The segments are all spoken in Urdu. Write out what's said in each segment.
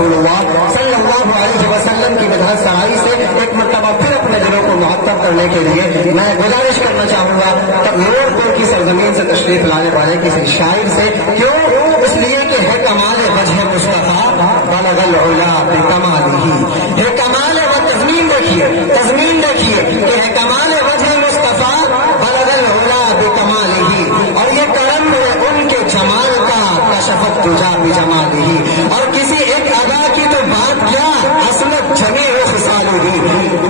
رسول اللہ صلی اللہ علیہ وسلم کی مدح سرائی سے ایک مرتبہ پھر اپنے دلوں کو معطر کرنے کے لیے میں گزارش کرنا چاہوں گا روڈ پور کی سرزمین سے تشریف لانے والے کسی شاعر سے. کیوں؟ اس لیے کہ ہے کمال وجہ مصطفیٰ بلغ العلا بکمالہ. ہے کمال و تضمین دیکھیے کہ ہے کمال وجہ مصطفیٰ بلغ العلا بکمالہ. اور یہ کرم ہے ان کے جمال کا کشفت تجا بجمالہ. اور کسی ایک ادا کی تو بات کیا حسنت جمیع خصالہ.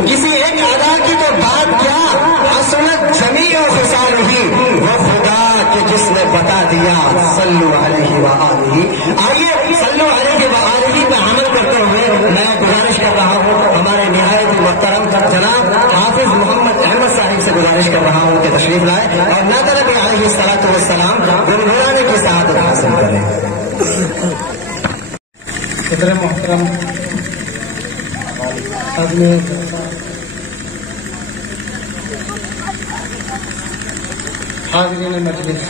کسی ایک ادا کی تو بات کیا حسنت جمیع خصالہ. وہ خدا کہ جس نے بتا دیا صلو علیہ وآلہ. آئیے صلو علیہ وآلہ پہ عمل کرتے ہوئے میں گزارش کر رہا ہوں ہمارے نہایت محترم جناب حافظ محمد احمد صاحب سے گزارش کر رہا ہوں کہ تشریف لائے اور نبی نبی علیہ الصلوۃ والسلام گنگنانے کی سعادت حاصل کریں. صدر محترم آدمی حاضرین مجلس،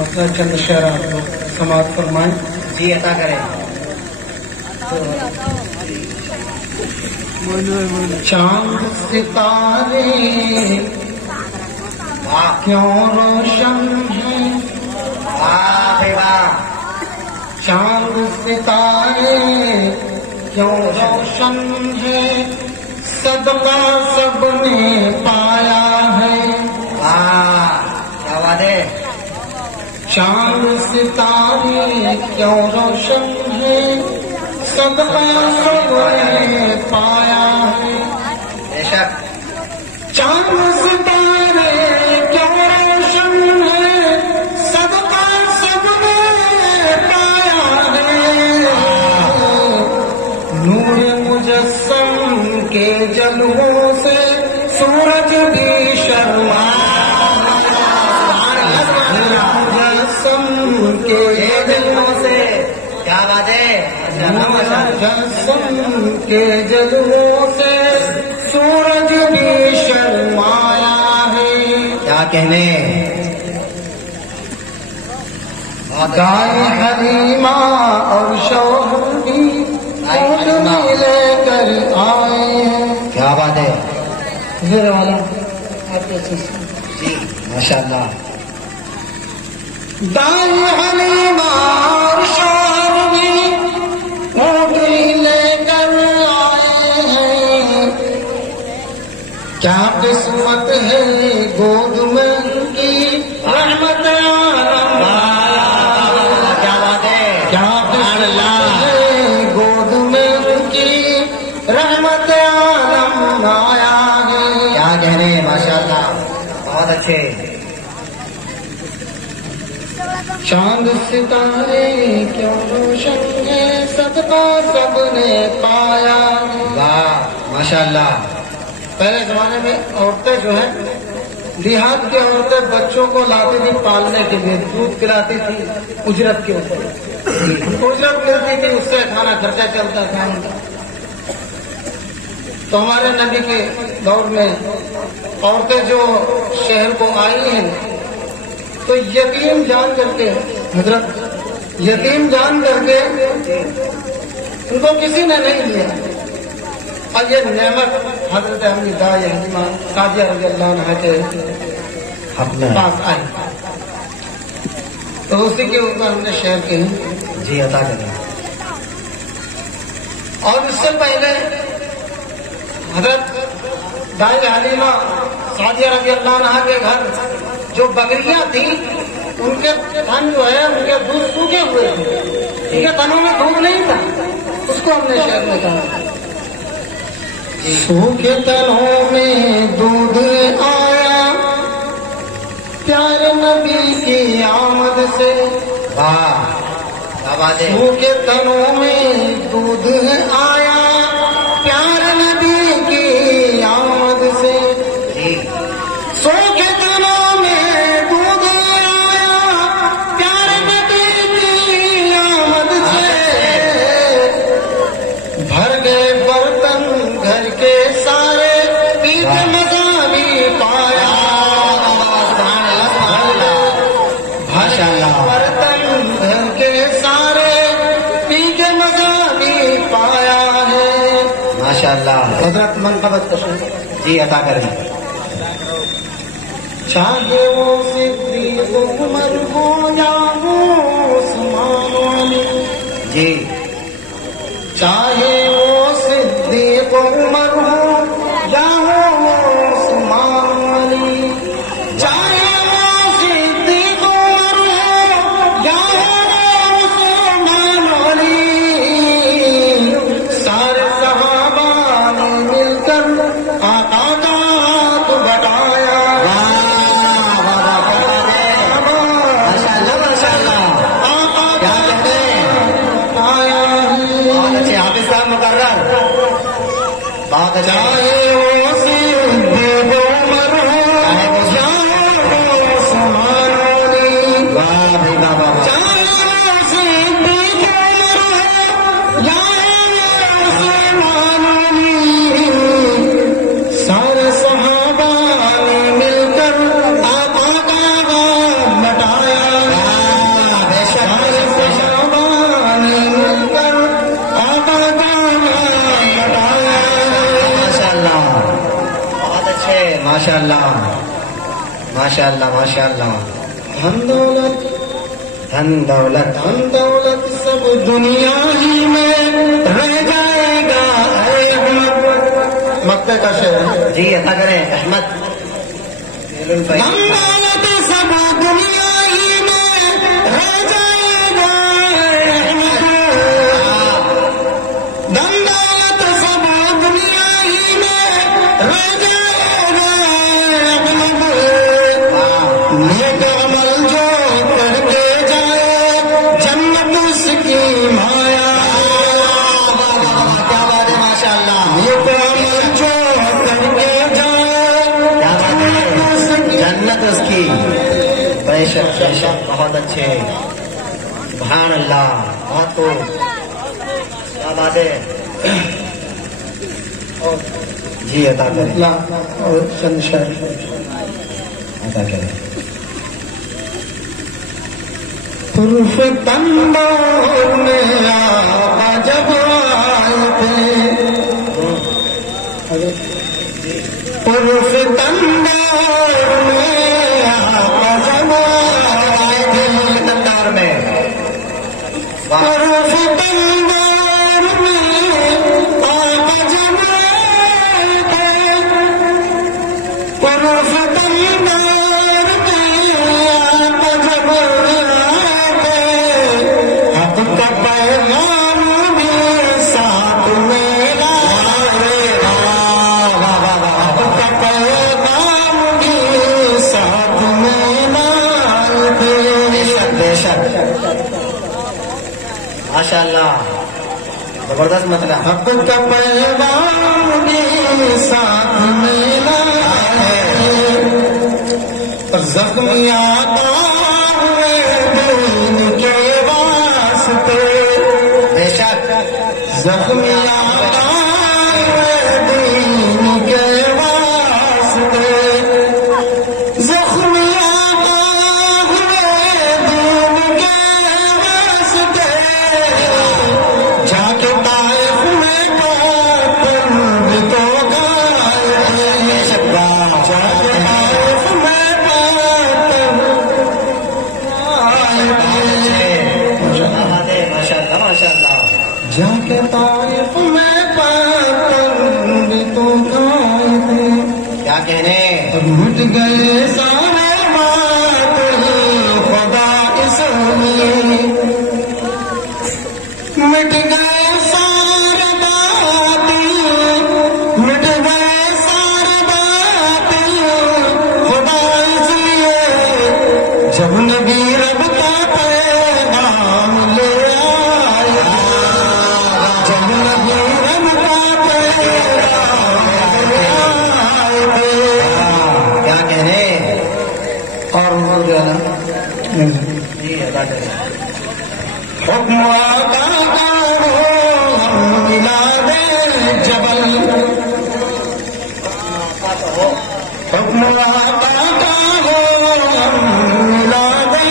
مسئلہ چند شعر آپ کو سماعت فرمائیں. جی عطا کریں. چاند ستارے کیوں روشن ہیں، چاند ستارے کیوں روشن ہے، صدقہ سب نے پایا ہے. کیا بات ہے. چاند ستارے کیوں روشن ہے، صدقہ سب نے پایا ہے. بے شک. چاند ستارے کیوں روشن ہے، صدقہ سب نے پایا ہے. نور مجسم کے جلووں سے سورج بھی شرما، مجسم کے جلووں سے. کیا بات ہے. مجسم کے جلووں سے سورج بھی شرمایا ہے. کیا کہنے. گائے حلیمہ اور شوہر بھی اونٹنی لے کر آئے ہیں. کیا بات ہے. میرے والا آپ جی ماشاء اللہ. گائے حلیمہ اور شوہر بھی اونٹنی لے کر آئے ہیں. کیا قسمت ہے گود میں ان کی رحمت عالم. کیا بات ہے. کیا قسمت ہے گود میں ان کی رحمت عالم آیا ہے. کیا کہنے. ماشاء اللہ. بہت اچھے. چاند ستارے کیوں روشن ہے، صدقہ سب نے پایا. واہ ماشاء اللہ. پہلے زمانے میں عورتیں جو ہیں دیہات کی عورتیں بچوں کو لاتی تھی پالنے کے لیے، دودھ پلاتی تھی اجرت کے اوپر. اجرت ملتی تھی، اس سے کھانا خرچہ چلتا تھا. تو ہمارے نبی کے دور میں عورتیں جو شہر کو آئی ہیں تو یتیم جان کر کے، حضرت یتیم جان کر کے ان کو کسی نے نہیں لیا. اور یہ نعمت حضرت حمیدہ حلیمہ سعدیہ رضی اللہ عنہا کے پاس آئی تو اسی کے اوپر ہم نے شعر کے جی عطا کریں. اور اس سے پہلے حضرت دائی حلیمہ سعدیہ رضی اللہ عنہا کے گھر جو بکریاں تھیں ان کے تھن جو ہے ان کے دودھ سوکھے ہوئے تھے، ان کے تھنوں میں دودھ نہیں تھا. اس کو ہم نے شعر میں کہا. سوکھے تنوں میں دودھ آیا پیارے نبی کی آمد سے. سوکھے تنوں میں دودھ آیا پیارے نبی کی آمد سے. سوکھے تنوں میں دودھ آیا پیارے نبی کی آمد سے. بھر گئے برتن گھر کے سارے، پیتے مزہ بھی پایا. برتن گھر کے ماشاءاللہ. حضرت منقبت تشریف جی عطا کریں. چاہے وہ صدیق عمر ہو یا وہ عثمان علی. جی چاہے وہ صدیق عمر ہو یا وہ عثمان علی. چاہے وہ صدیق عمر ہو یا وہ عثمان علی. سارے صحابہ نے مل کر آقا کا ہاتھ بٹایا. ماشاءاللہ ماشاءاللہ. کیا کہتے ہیں؟ بہت اچھے حافظ صاحب مقرر. بہت اچھا. چاہے وہ صدیق عمر ہو یا وہ عثمان علی. واہ بھائی واہ واہ. چاہے وہ صدیق عمر ہو یا وہ عثمان علی. سارے صحابہ نے مل کر آقا کا ہاتھ بٹایا. سارے صحابہ نے مل کر آقا کا ہاتھ بٹایا. ماشاءاللہ. بہت اچھے. ماشاءاللہ ماشاءاللہ ماشاءاللہ. دھن دولت دھن دولت دھن دولت سب دنیا ہی میں رہ جائے گا. اے احمد مکے کا شہر. جی عطا کریں احمد. دھن دولت سب دنیا ہی میں رہ جائے گا. اے احمد دھن دولت سب دنیا ہی میں رہ جائے گا. اے احمد نیک عمل جو کر کے جائے جنت اس کی مایا. کیا بات ہے. ماشاءاللہ. نیک عمل جو کر کے جائے کیا بات ہے. جنت اس کی. جنت اس کی. بے شک بے شک. بہت اچھے. سبحان اللہ. بہت خوب. کیا بات ہے. جی عطا کریں. اور چند شاعر. عطا کریں. طرف تندور میں آقا جب آئے تھے. طرف تندور میں آقا جب آئے تھے. تندور میں. طرف تندور میں آقا جب آئے تھے. طرف تندور میں آقا جب آئے تھے. حق کا پیغام بھی ساتھ میں لائے. حق کا پیغام بھی ساتھ میں لائے تھے. بے شک. ماشاءاللہ. زبردست مطلب. حق کا پیغام بھی ساتھ میں لائے. اور زخمی آقا ہوئے دین کے واسطے. بے شک. زخمی آقا ہوئے دین کے واسطے. زخمی آقا ہوئے دین کے واسطے. جا کے طائف میں قاتل بھی تو گائے. جا کے طائف میں قاتل گائے. ماشاءاللہ ماشاءاللہ. جا کے طائف میں قاتل بھی تو گائے تھے. کیا کہنے. مٹ گئے سارے باطل خدا اس میں. مٹ گئے سارے باطل. مٹ گئے سارے باطل خدا اس لیے. جب نبی رب کا پیغام لے آئے. جب نبی رب کا پیغام لے آئے تھے. کیا کہنے. اور جی عطا کریں. حکم آقا کا ہو ہم ملا دے جبل. حکم آقا کا ہو ہم ملا دے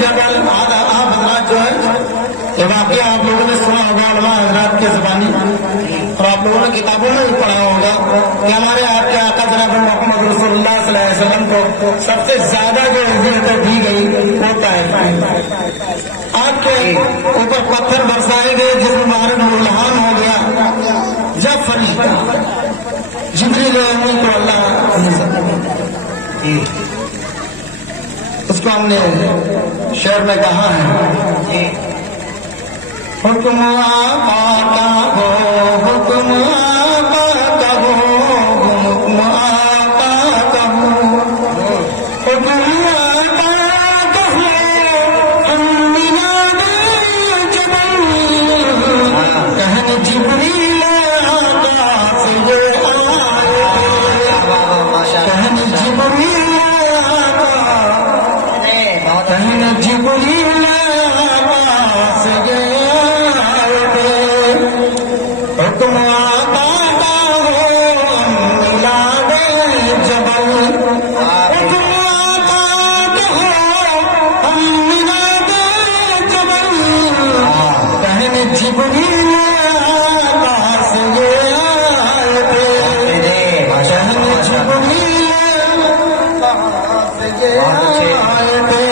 جبل. آپ جو ہے یہ واقعہ آپ لوگوں نے سنا ہوگا علماء حضرات کی زبانی، اور آپ لوگوں نے کتابوں میں بھی پڑھا ہوگا کہ ہمارے آپ کے آقا جناب محمد رسول اللہ صلی اللہ علیہ وسلم کو سب سے زیادہ جو عزت دی گئی وہ طائف ہے۔ آپ کے اوپر پتھر برسائے گئے جس مبارک الہام ہو گیا جب فرشتہ جبریل امین کو اللہ اس کو ہم نے شعر میں کہا ہے، حکم آقا کا ہو، حکم آقا کا ہو، حکم آقا کا ہو، حکم آقا کا ہو، ہم میلاد جبل کہن جبریل آقا سے یہ آئے، کہن جبریل آقا، کہن جبریل آقا سے یہ حکم آقا کا ہو میلاد جبل، حکم آقا کا ہو ہم میلاد جبل کہن جبریل آقا سے یہ آئے تھے، کہن جبریل آقا سے یہ آئے تھے۔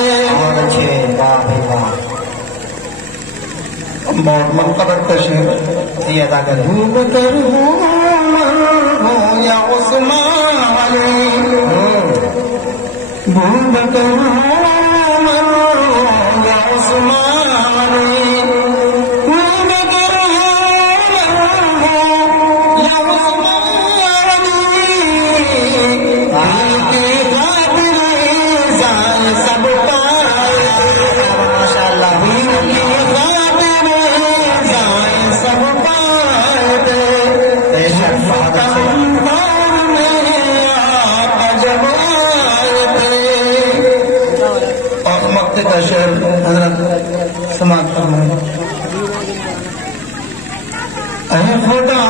بہت منقبت کا شعر یہ ادا کریں، بکر ہو یا عثمان علی، بکر ہو یا عثمان علی، بکر ہو یا عثمان علی، کی خاطر جان سب پائے، ماشاء اللہ کا شعر حضرت سماعت فرمائیں۔ اے خدا